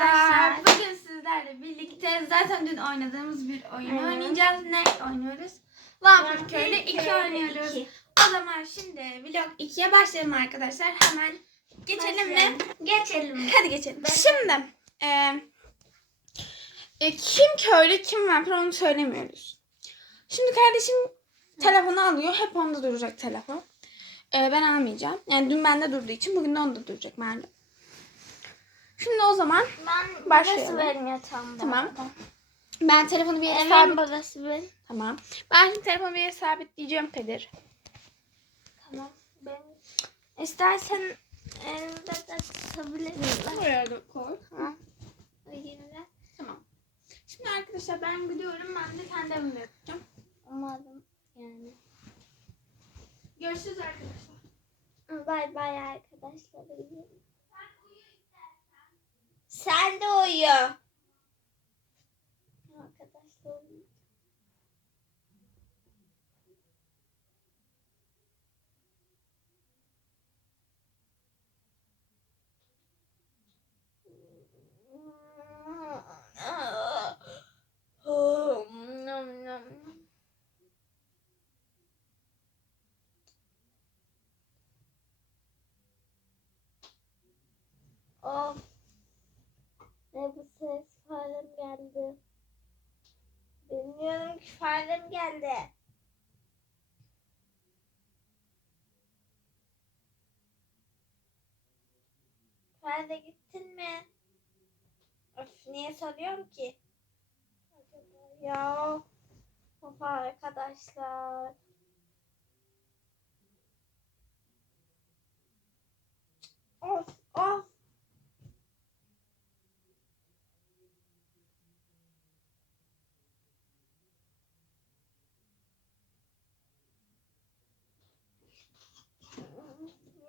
arkadaşlar. Bugün sizlerle birlikte zaten dün oynadığımız bir oyun Evet. oynayacağız. Ne oynuyoruz? Vampir Köylü 2 Köylü oynuyoruz. iki. O zaman şimdi vlog 2'ye başlayalım arkadaşlar. Hemen geçelim mi? Geçelim. Hadi geçelim. Ben- Şimdi e, e, kim köylü kim vampir onu söylemiyoruz. Şimdi kardeşim telefonu alıyor. Hep onda duracak telefon. E, ben almayacağım. Yani dün bende durduğu için bugün de onda duracak malum. Şimdi o zaman Ben Başlayalım. burası benim yatağım. Tamam. ben telefonu bir yere Hemen sabit... burası benim. Tamam. Ben şimdi telefonu bir yere sabitleyeceğim Kadir. Tamam. Ben... İstersen elimde de tutabilirim. Buraya da koy. Ha. O yerine. Tamam. Şimdi arkadaşlar ben gidiyorum. Ben de kendi evimde yapacağım. Umarım yani. Görüşürüz arkadaşlar. Bay bay arkadaşlar. Sen de uyu. Arkadaşlar uyu. Of. Ne bu ses farem geldi. Bilmiyorum ki farem geldi. Fare gittin mi? Of niye soruyorum ki? Ya. Of arkadaşlar. Of of.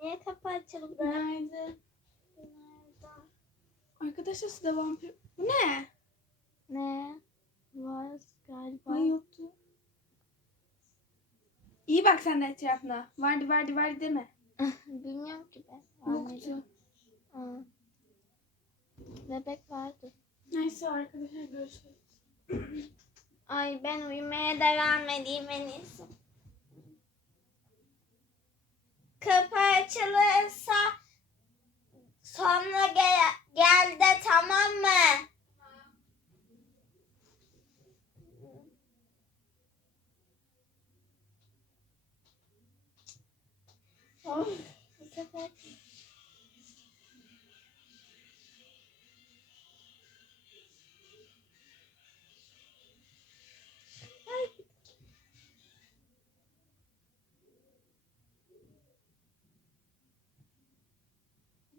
Niye kapı açıldı? Günaydın. Arkadaşlar size vampir... Bu ne? Ne? Var galiba. Ay yoktu. İyi bak sen de etrafına. Vardı vardı vardı deme. Bilmiyorum ki ben. Yoktu. Aa. Bebek vardı. Neyse arkadaşlar görüşürüz. Ay ben uyumaya devam edeyim en iyisi. Kapı açılırsa sonra gel, gel de tamam mı? Bu sefer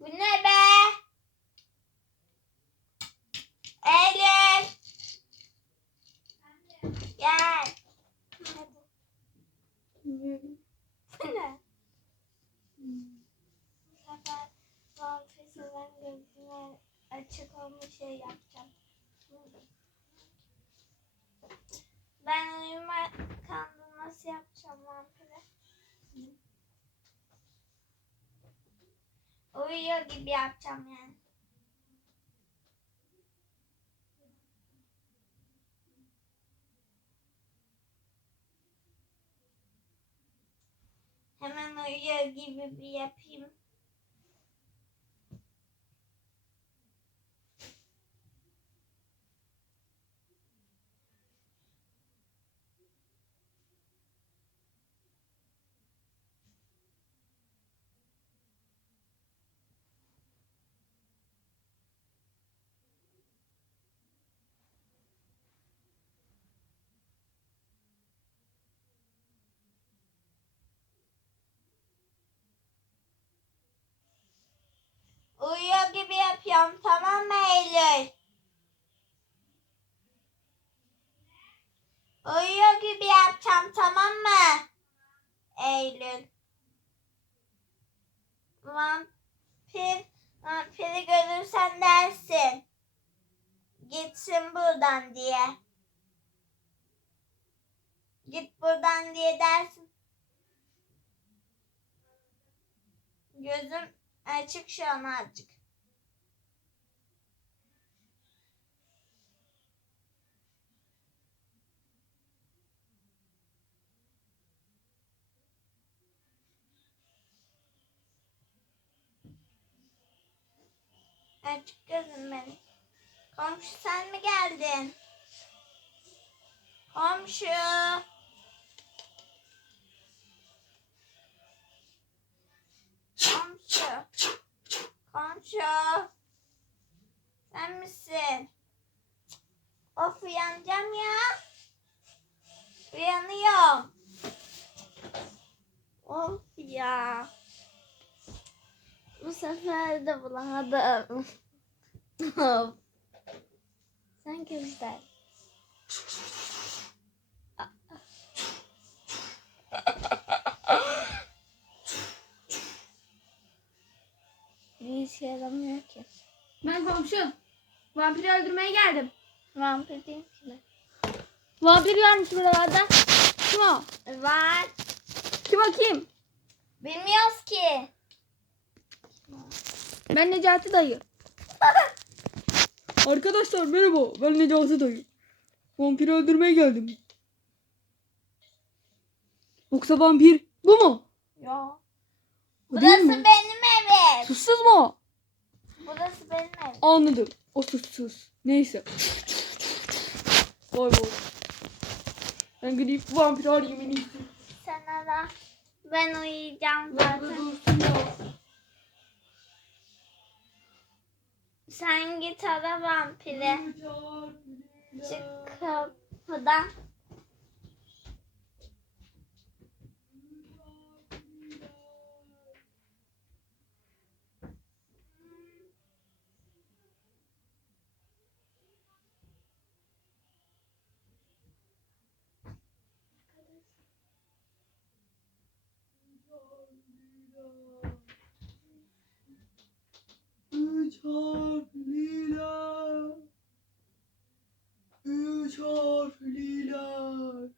Bu ne be? Eylül. Gel. Hadi. Bu ne? Bu sefer vampir seven gözüne açık olmuş şey yapacağım. Ben uyuma kandırması yapacağım vampire. Uyuyor gibi yapacağım yani. Hemen uyuyor gibi bir yapayım. Uyuyor yapıyorum tamam Eylül? Uyuyor gibi yapacağım tamam mı? Eylül. Vampir, vampiri görürsen dersin. Gitsin buradan diye. Git buradan diye dersin. Gözüm açık şu an azıcık. Açık gözüm benim. Komşu sen mi geldin? Komşu. Komşu. Komşu. Sen misin? Of uyanacağım ya. Uyanıyorum. Of ya. Bu sefer de bulamadım. Sen güzel. Bir işe yaramıyor ki. Ben komşum. Vampiri öldürmeye geldim. Vampir değil ki ben. Vampir varmış buralarda. Kim o? Var. Kim o kim? Bilmiyoruz ki. Ben Necati dayı. Arkadaşlar merhaba. Ben Necati dayı. Vampiri öldürmeye geldim. Yoksa vampir bu mu? Yok. O değil Burası mi? benim evim. Sussuz mu? Burası benim evim. Anladım. O sussuz. Neyse. Vay vay. Ben gidip vampir arayayım en iyisi. Sen ara. Ben uyuyacağım zaten. dursun ya. Sen git ara vampiri. Çık kapıdan. Üç harfliler. Üç harfliler.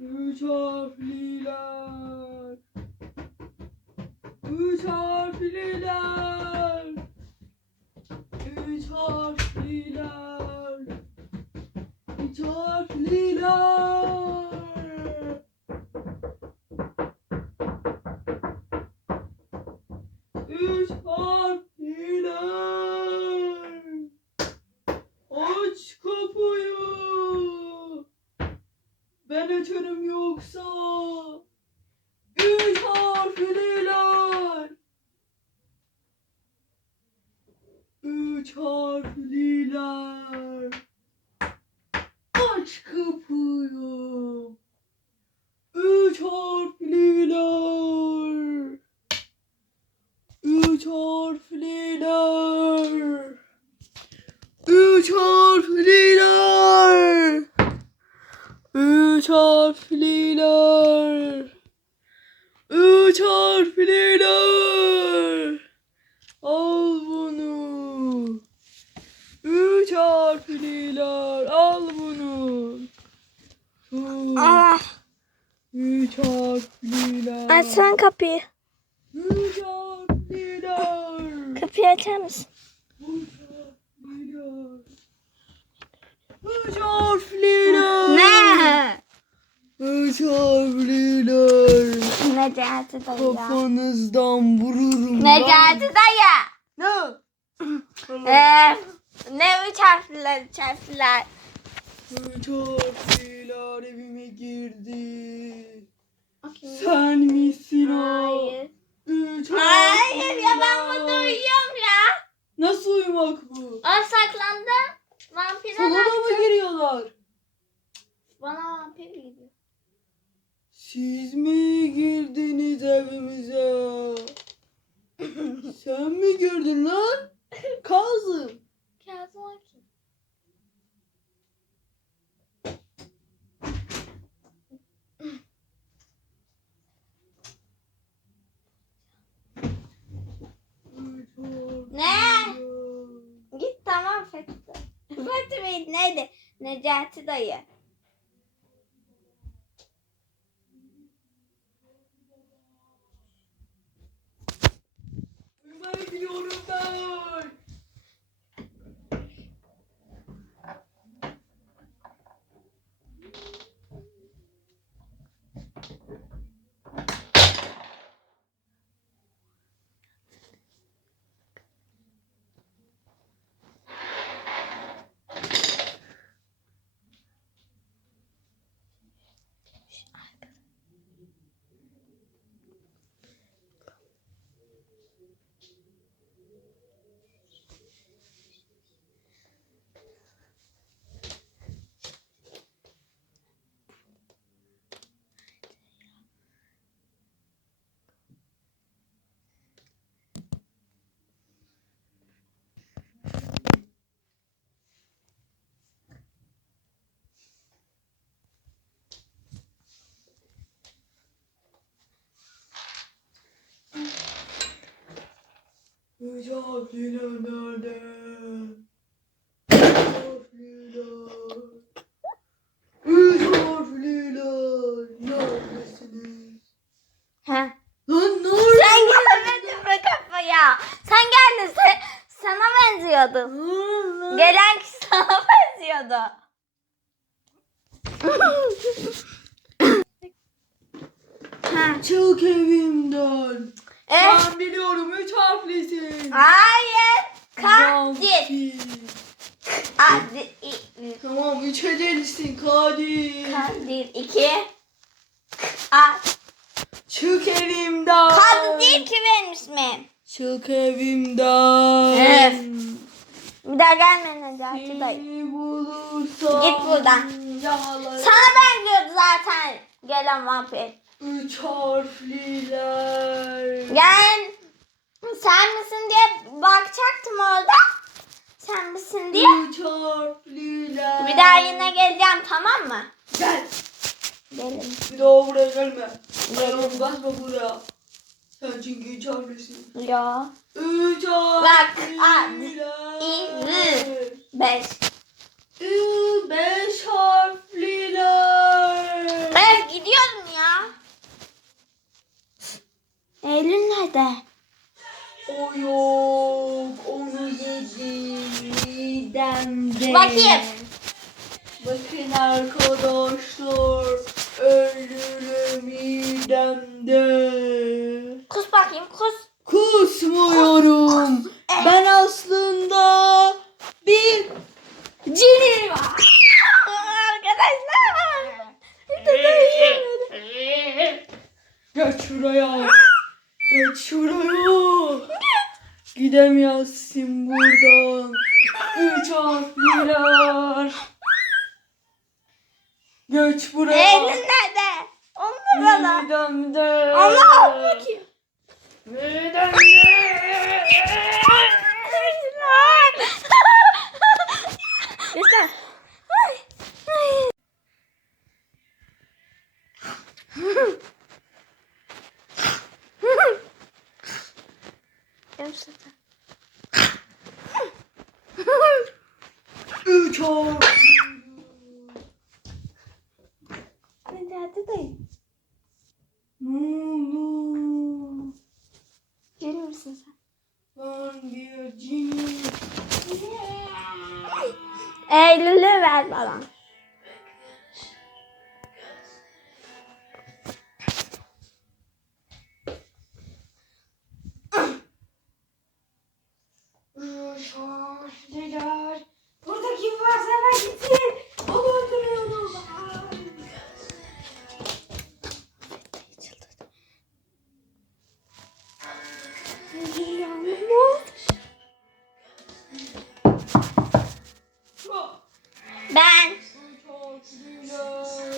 Üç harfliler. Üç harfliler. Üç harfliler. Üç harfliler. Üç harfliler. Al bunu. Üç harfliler. Al bunu. Hı. Ah, Üç harfliler. açsana kapıyı. Üç harfliler. Kapıyı açar mısın? Üç harfliler. Üç harfliler. Ne? Üç harfliler. Necati dayı. Kafanızdan vururum. lan. Necati dayı. Ne? Ee, ne üç harfler üç harfler. Üç harfliler evime girdi. Sen misin o? Hayır. Üç Hayır ya ben burada uyuyorum ya. Nasıl uyumak bu? O saklandı. Vampire Sana da mı giriyorlar? Bana vampir gidiyor. Siz mi girdiniz evimize? Sen mi girdin lan? Kazım. Kazım Akin. Ne? Git tamam Fethi. Fethi Bey neydi? Necati dayı. Uyumaya gidiyorum Üç harfliler nerede? Üç harfliler. Üç harfliler neredesiniz? Ha. Lan nerede? Sen gelemedin mi kafaya? Sen geldin. Sen, sana benziyordun. Nerede? Gelen kişi sana benziyordu. ha. Çık evimden. Evet. Ben biliyorum üç harflisin. Hayır. Kadir. Kadir. Kadir. Tamam üç hedelisin Kadir. Kadir. iki. A. Çık evimden. Kadir değil ki benim ismim. Çık evimden. Evet. Bir daha gelme Necati dayı. Bulursam. Git buradan. Yağlarım. Sana benziyordu zaten gelen vampir. Üç harfliler. Gel. Sen misin diye bakacaktım orada. Sen misin diye. Üç harfliler. Bir daha yine geleceğim tamam mı? Gel. Gelin. Bir daha buraya gelme. Ayağımı basma buraya. Sen çünkü üç harflisin. Ya. Üç Bak, harfliler. i. Beş. Ü, beş harfliler. Ben gidiyorum ya. Eylül nerede? O yok. Onu yedim. Midemde. Bakayım. Bakın arkadaşlar. Ölürüm midemde. Kus bakayım kus. Kusmuyorum. Ben aslında bir Cinim. Arkadaşlar. Geç şuraya. Geç şuraya. Gidemezsin buradan. Üç harfliler. Geç buraya. Eylül nerede? Onu da bana. Midemde. Onu al bakayım. Göster. Ay. Gerçekten. Üç harfliler.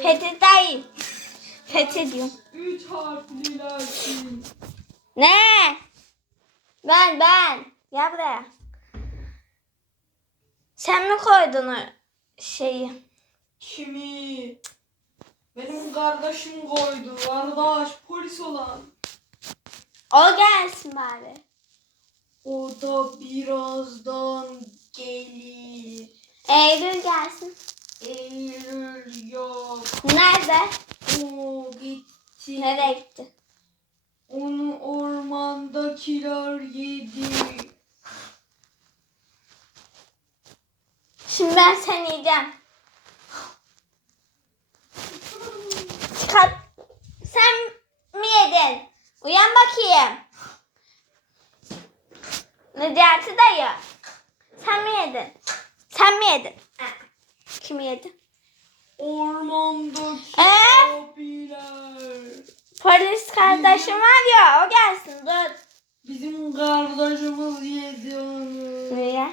Fethi dayı. Fethi diyorum. Üç harflilersin. Ne? Ben ben. Gel buraya. Sen mi koydun o şeyi? Kimi? Benim kardeşim koydu. Kardeş polis olan. O gelsin bari. O da birazdan gelir. Eylül gelsin. Eylül yok. Nerede? O gitti. Nereye gitti? Onu ormandakiler yedi. Şimdi ben seni yiyeceğim. Çıkart. Sen mi yedin? Uyan bakayım. Necati dayı. Sen mi yedin? Sen mi yedin? Kim yedi? Ormandaki Ee? abiler. Polis kardeşim var ya o gelsin dur. Bizim kardeşimiz yedi onu. Niye?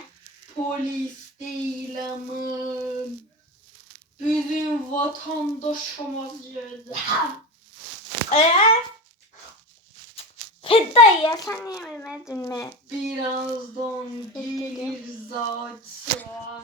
Polis değil ama. Bizim vatandaşımız yedi. Ee? Kedi dayı ya sen yemedin mi? Birazdan gelir zaten.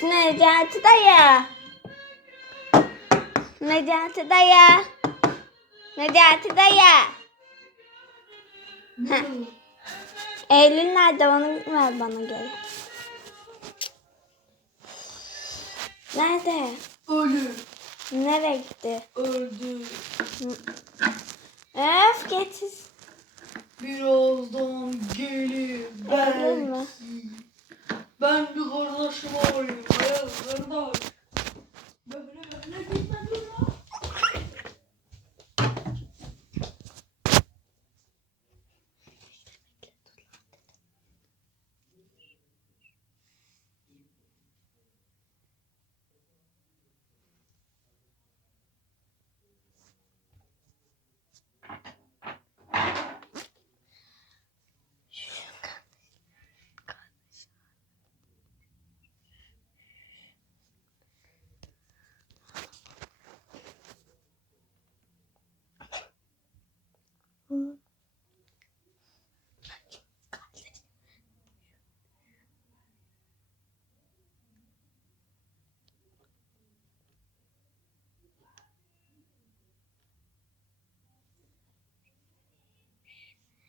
Pişt Necati dayı. Necati dayı. Necati dayı. Eylül nerede? Onu ver bana gel. Nerede? Ölü. Nereye gitti? Öldü. Öf getir. Birazdan gelir. Öldün mü? Ben bir kardeşim arayayım. Hayır kardeş. Böyle böyle gitme dur ya.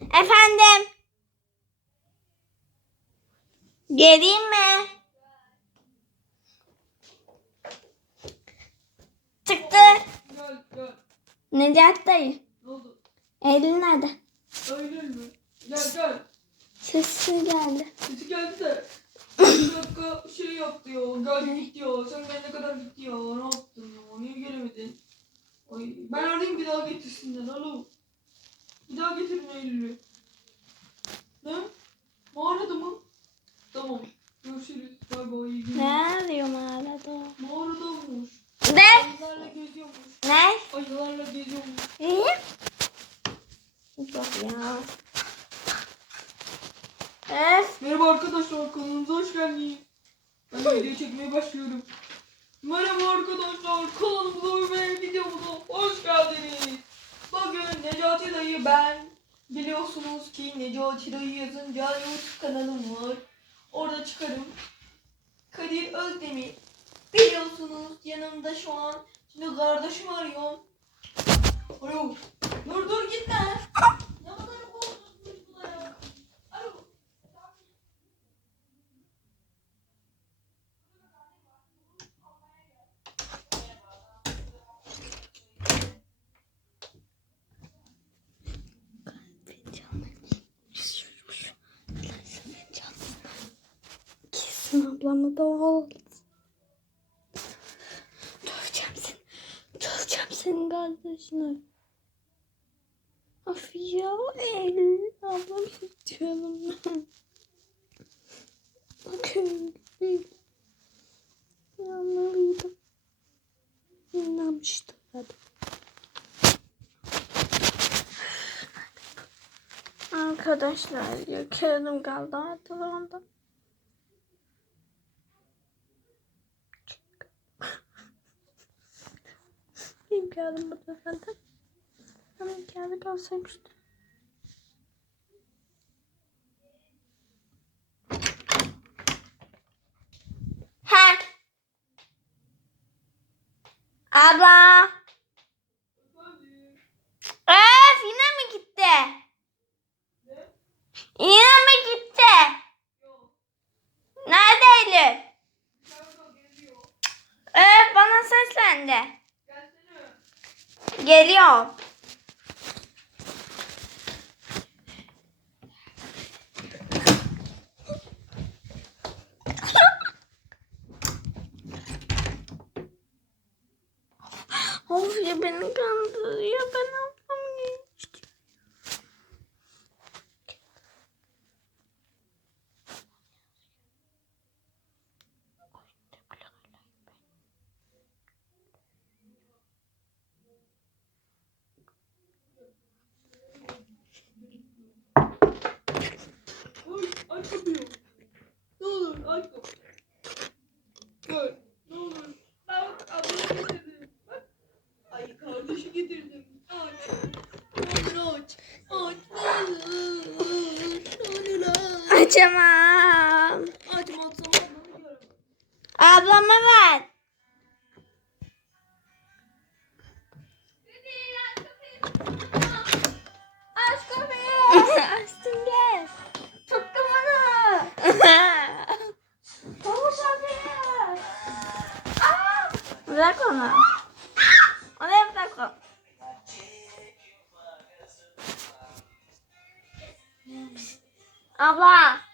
Efendim. Geleyim mi? Çıktı. Necati dayı. Eylül nerede? Öyle mi? Gel gel. Sesi geldi. Sesi geldi de. Bir dakika şey yap diyor. Gel git diyor. Sen gelene kadar git diyor. Ne yaptın ya? Niye gelemedin? Ay, ben arayayım bir daha getirsinler. Alo. Bir daha getirin Eylül'ü. Ne? Mağarada mı? Tamam. Görüşürüz. Bay bay. iyi günler. Ne arıyor mağarada? Mağaradaymış. Ne? Ayılarla geziyormuş. Ne? Ayılarla geziyormuş. İyi. Yok ya. Öf. Merhaba arkadaşlar kanalımıza hoş geldiniz. Ben de video çekmeye başlıyorum. Merhaba arkadaşlar kanalımıza ve videomuza hoş geldiniz. Bugün Necati dayı ben. Biliyorsunuz ki Necati dayı yazınca YouTube kanalım var. Orada çıkarım. Kadir Özdemir. Biliyorsunuz yanımda şu an. Şimdi kardeşim arıyor. Alo. Dur dur gitme. Ne kadar korkutmuş bu da ya. Alo. Kesin ablamı da ol. Döveceğim seni. Döveceğim senin kardeşini. Of ya Eylül ablam istiyorum ben. Bakın. Yanmalıydım. İnanmıştım hadi. Arkadaşlar ya kağıdım kaldı hatırlamda. Benim kağıdım burada zaten. Hemen kağıdı kalsaymıştı. He. Abla. Öf yine mi gitti? Yine mi gitti? Nerede Eylül? Öf bana seslendi. Geliyor. of ya beni kandırıyor. Ben ablam geçti. Oy aç kapıyı. Ne olur aç kapıyı. Gel ne olur. Bak ablamı getirdim. Bak. Ay kardeşi getirdim. Aç. Ne olur aç. Aç ne olur. Ne olur aç. Açamam. Açmazsam ablanı göremem. Ablama ver. Aç kapıyı. Açtım gel. Tuttum onu. Tavuk abi. Bırak onu. Oraya bırak onu. Abla.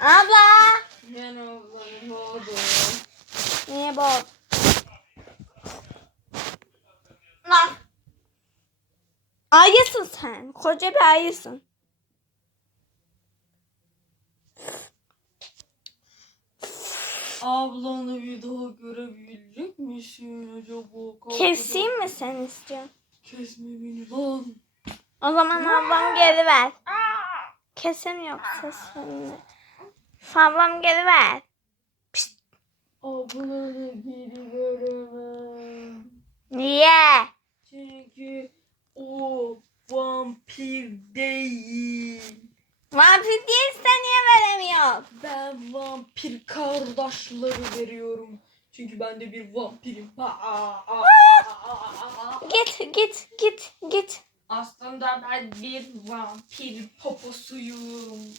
Abla. Merhaba. Merhaba. Niye bol? Lan. Ayısın sen. Koca bir ayısın. Ablanı bir daha görebilecek misin acaba? Keseyim mi sen istiyorsun? Kesme beni lan. O zaman ablam geri ver. Kesim yoksa şimdi. Ablam geri ver. Ablanı geri veremem. Niye? Çünkü o vampir değil. Vampir değilse niye veremiyor? Ben vampir kardeşleri veriyorum. Çünkü ben de bir vampirim. Ha, aa, aa, aa, aa, aa. Git git git git. Aslında ben bir vampir poposuyum.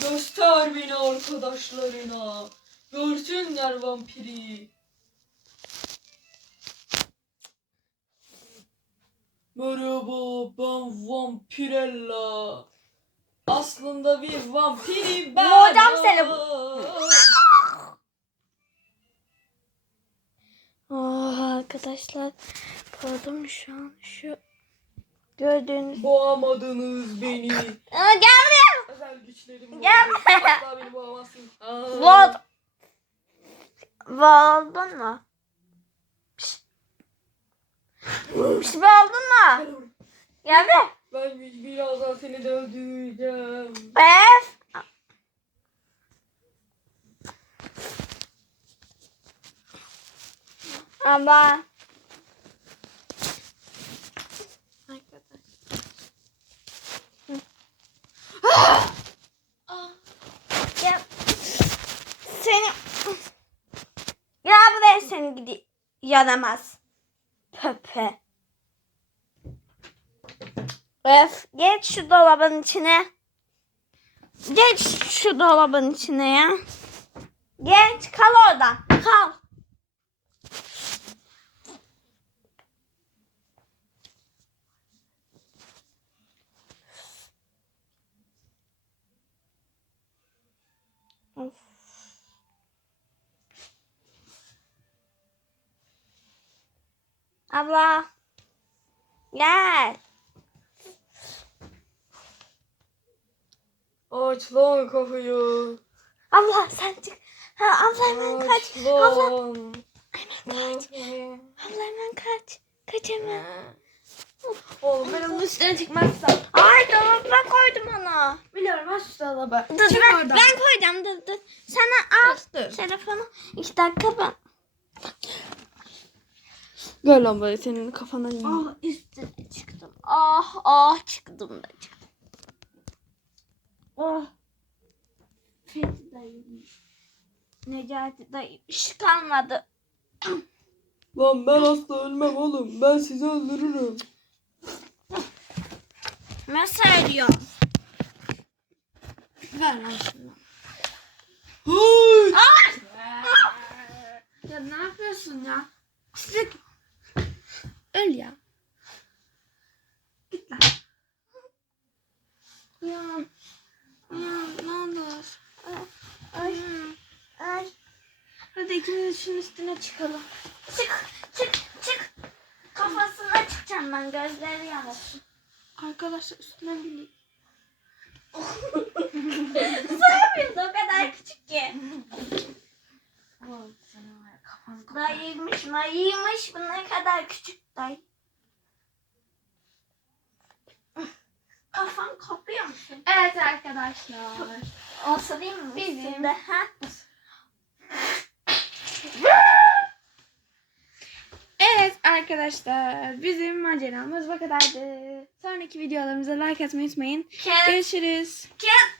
Göster beni arkadaşlarına. Görsünler vampiri. Merhaba ben Vampirella. Aslında bir vampirim ben. Boğacağım seni. Oh arkadaşlar. Gördüm şu an şu gördüğünüz. Boğamadınız beni. Aa, gel buraya. Özel güçlerim Gel buraya. Asla beni boğamazsın. Vod. Voldun mu? Pişt. Pişt oldun mu? Gel buraya. Ben bir- birazdan seni de öldüreceğim. Bef. Ama. Gel. Seni. Gel buraya seni gidi yaramaz. Pöpe. Öf. Geç şu dolabın içine. Geç şu dolabın içine ya. Geç kal orada. Kal. Abla. Gel. Aç lan kapıyı. Abla sen çık. Ha, abla hemen kaç. Aç Abla. lan. Hemen kaç. Abla hemen kaç. Kaç hemen. Oğlum ben onun üstüne çıkmazsam. Ay dolaba koydum onu. Biliyorum aç şu dolabı. Dur Çık ben, oradan. ben koyacağım dur dur. Sana al Dur. telefonu. İki dakika ben. Gel lan böyle senin kafana yiyeyim. Ah üstüne çıktım. Ah ah çıktım da çıktım. Ah. Fethi dayı. Necati dayı. İş kalmadı. Lan ben asla ölmem oğlum. Ben sizi öldürürüm. Ne söylüyorsun? Ver lan şunu. Hey! Gel ne yapıyorsun ya? Size... Öl ya. Git lan. Uyan. Uyan ne olur. Ay. Ay. Hadi ikimiz şunun üstüne çıkalım. Çık çık çık. Kafasına çıkacağım ben gözleri yanılsın. Arkadaşlar üstüne bineyim. Sığmıyordu o kadar küçük ki. Ya kopar. Dayıymış mayıymış bu ne kadar küçük dayı. Kafan kopuyor musun? Evet arkadaşlar. Olsa değil mi Bizim. üstünde? Ha? Evet arkadaşlar bizim maceramız bu kadardı. Sonraki videolarımıza like atmayı unutmayın. Ket, Görüşürüz. ket,